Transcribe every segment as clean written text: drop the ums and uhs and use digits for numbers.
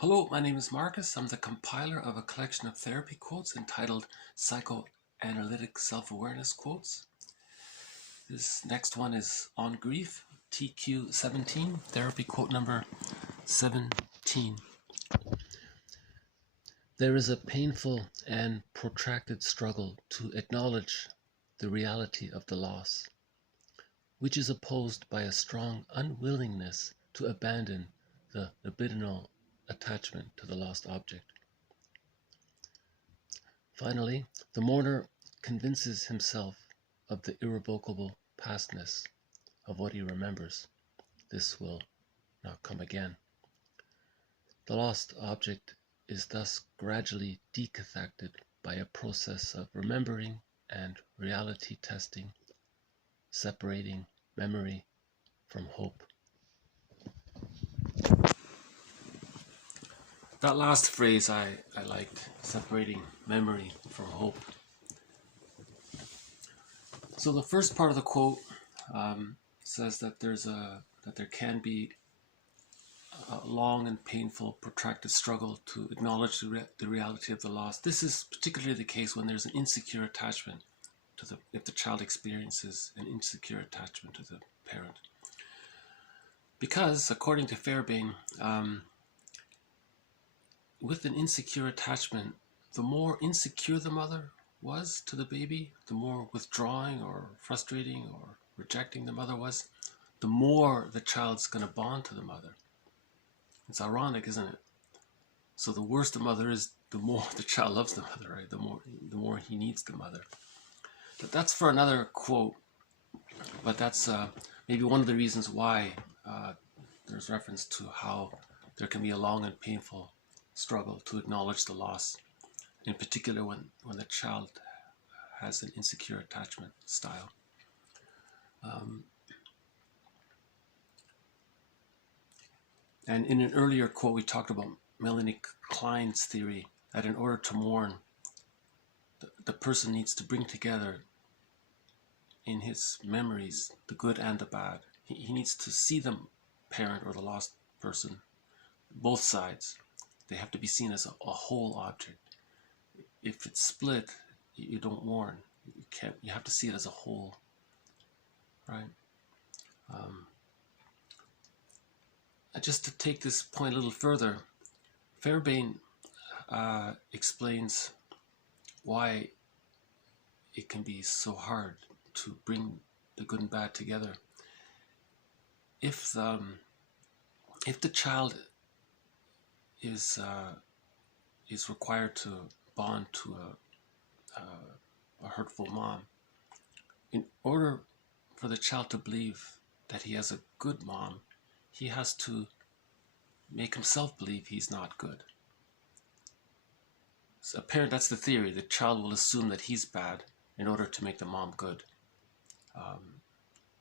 Hello, my name is Marcus. I'm the compiler of a collection of therapy quotes entitled Psychoanalytic Self-Awareness Quotes. This next one is on grief, TQ 17, therapy quote number 17. There is a painful and protracted struggle to acknowledge the reality of the loss, which is opposed by a strong unwillingness to abandon the libidinal attachment to the lost object. Finally, the mourner convinces himself of the irrevocable pastness of what he remembers. This will not come again. The lost object is thus gradually decathected by a process of remembering and reality testing, separating memory from hope. That last phrase I liked, separating memory from hope. So the first part of the quote says that there can be a long and painful, protracted struggle to acknowledge the reality of the loss. This is particularly the case when there's an insecure attachment to if the child experiences an insecure attachment to the parent. Because, according to Fairbairn, with an insecure attachment, the more insecure the mother was to the baby, the more withdrawing or frustrating or rejecting the mother was, the more the child's going to bond to the mother. It's ironic, isn't it? So the worse the mother is, the more the child loves the mother, right? The more he needs the mother. But that's for another quote. But that's maybe one of the reasons why there's reference to how there can be a long and painful struggle to acknowledge the loss, in particular when the child has an insecure attachment style. And in an earlier quote, we talked about Melanie Klein's theory that in order to mourn, the person needs to bring together in his memories the good and the bad. He needs to see the parent or the lost person, both sides. They have to be seen as a whole object. If it's split, you don't mourn. You have to see it as a whole, right? Just to take this point a little further, Fairbairn explains why it can be so hard to bring the good and bad together. If the child is required to bond to a hurtful mom, in order for the child to believe that he has a good mom, he has to make himself believe he's not good. So apparently that's the theory. The child will assume that he's bad in order to make the mom good.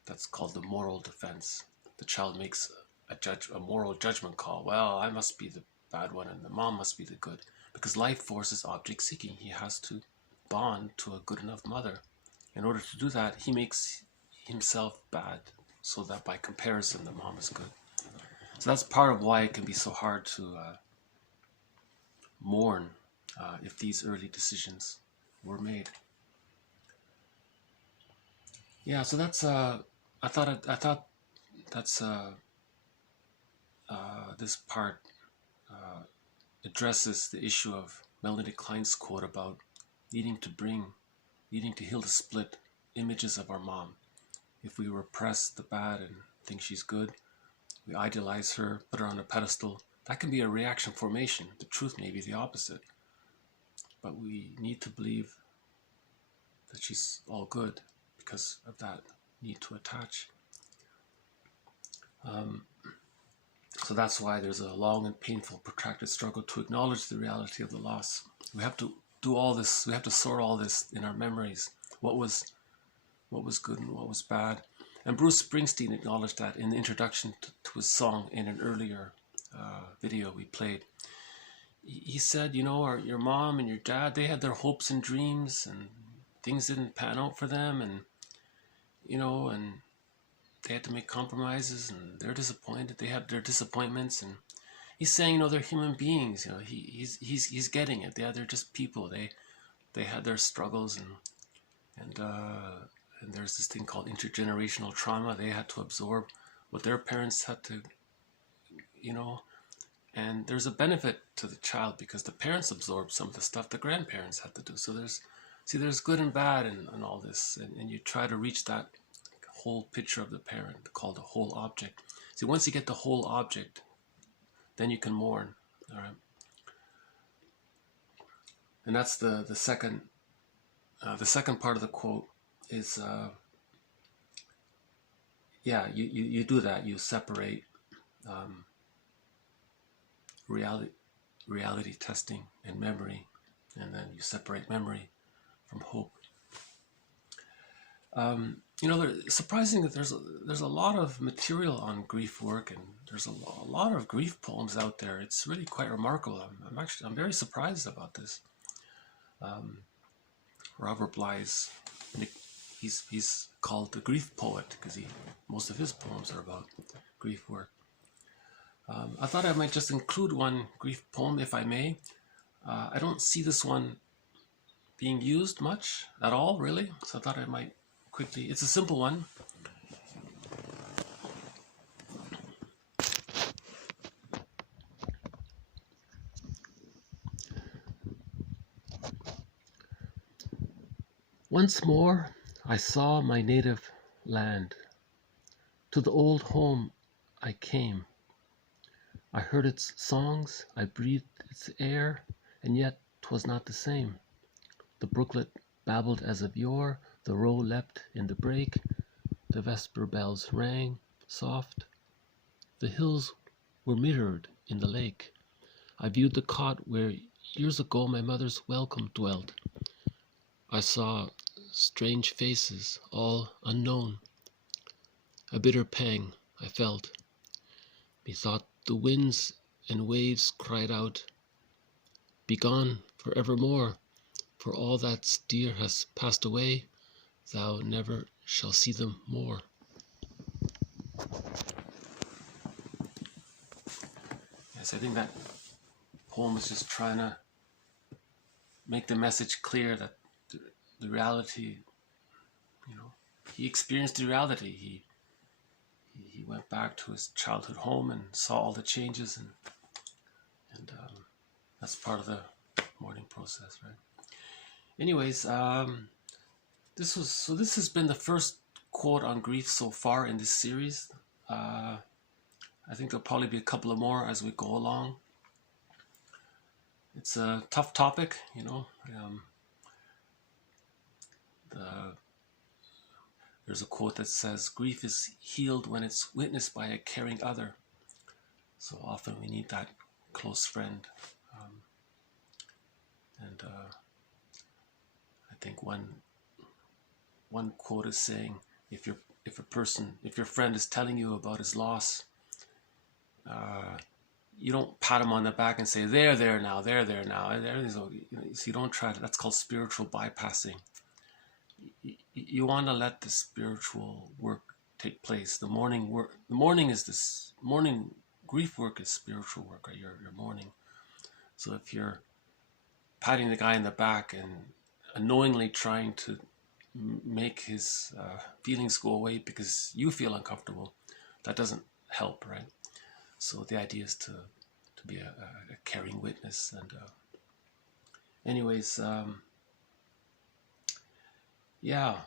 That's called the moral defense. The child makes a moral judgment call. Well, I must be the bad one and the mom must be the good. Because life force is object seeking. He has to bond to a good enough mother. In order to do that, he makes himself bad so that by comparison the mom is good. So that's part of why it can be so hard to mourn if these early decisions were made. Yeah, so that's I thought that's this part addresses the issue of Melanie Klein's quote about needing to heal the split images of our mom. If we repress the bad and think she's good, we idealize her, put her on a pedestal, that can be a reaction formation. The truth may be the opposite. But we need to believe that she's all good because of that need to attach. So that's why there's a long and painful, protracted struggle to acknowledge the reality of the loss. We have to do all this. We have to sort all this in our memories. What was good and what was bad. And Bruce Springsteen acknowledged that in the introduction to his song in an earlier video we played. He said, your mom and your dad, they had their hopes and dreams and things didn't pan out for them, and and they had to make compromises and they're disappointed. They had their disappointments, and he's saying, you know, they're human beings. You know, he's getting it. They're just people. They had their struggles, and there's this thing called intergenerational trauma. They had to absorb what their parents had to, you know. And there's a benefit to the child because the parents absorb some of the stuff the grandparents had to do. So there's good and bad in all this, and you try to reach that whole picture of the parent called the whole object. See, once you get the whole object, then you can mourn. All right, and that's the second part of the quote is you do that. You separate reality testing and memory, and then you separate memory from hope. You know, surprising that there's a lot of material on grief work, and there's a lot of grief poems out there. It's really quite remarkable. I'm very surprised about this. Robert Bly's, he's called the grief poet because most of his poems are about grief work. I thought I might just include one grief poem, if I may. I don't see this one being used much at all, really. So I thought I might quickly. It's a simple one. Once more, I saw my native land. To the old home I came. I heard its songs, I breathed its air, and yet 'twas not the same. The brooklet babbled as of yore, the roe leapt in the brake, the vesper bells rang soft. The hills were mirrored in the lake. I viewed the cot where years ago my mother's welcome dwelt. I saw strange faces, all unknown. A bitter pang I felt. Methought the winds and waves cried out, "Begone for evermore, for all that's dear has passed away, thou never shall see them more." Yes, I think that poem is just trying to make the message clear that the reality, you know, he experienced the reality. He went back to his childhood home and saw all the changes, and that's part of the mourning process, right? Anyways, this has been the first quote on grief so far in this series. I think there'll probably be a couple of more as we go along. It's a tough topic, you know. There's a quote that says, "Grief is healed when it's witnessed by a caring other." So often we need that close friend. I think one quote is saying, if your friend is telling you about his loss, you don't pat him on the back and say, they're there now, everything's okay. You know, so you don't try to. That's called spiritual bypassing. You want to let the spiritual work take place. The mourning grief work is spiritual work, right? You're mourning. So if you're patting the guy in the back and unknowingly trying to make his feelings go away because you feel uncomfortable, that doesn't help, right? So the idea is to be a caring witness. And anyways, yeah,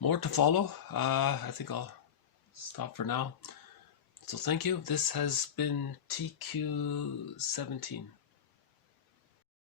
more to follow. I think I'll stop for now. So thank you. This has been TQ 17.